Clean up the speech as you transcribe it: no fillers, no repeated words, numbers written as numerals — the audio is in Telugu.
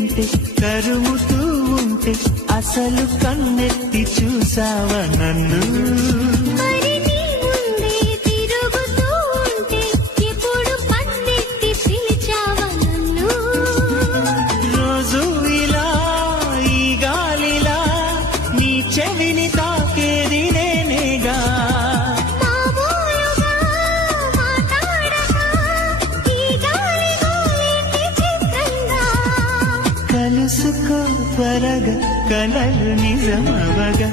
తింటే కరుముతూ ఉంటే అసలు కన్నెత్తి చూసావా నన్ను చెవిని తాకేది నేనేగా కలుసుకో త్వరగా కలలు నిజమవగా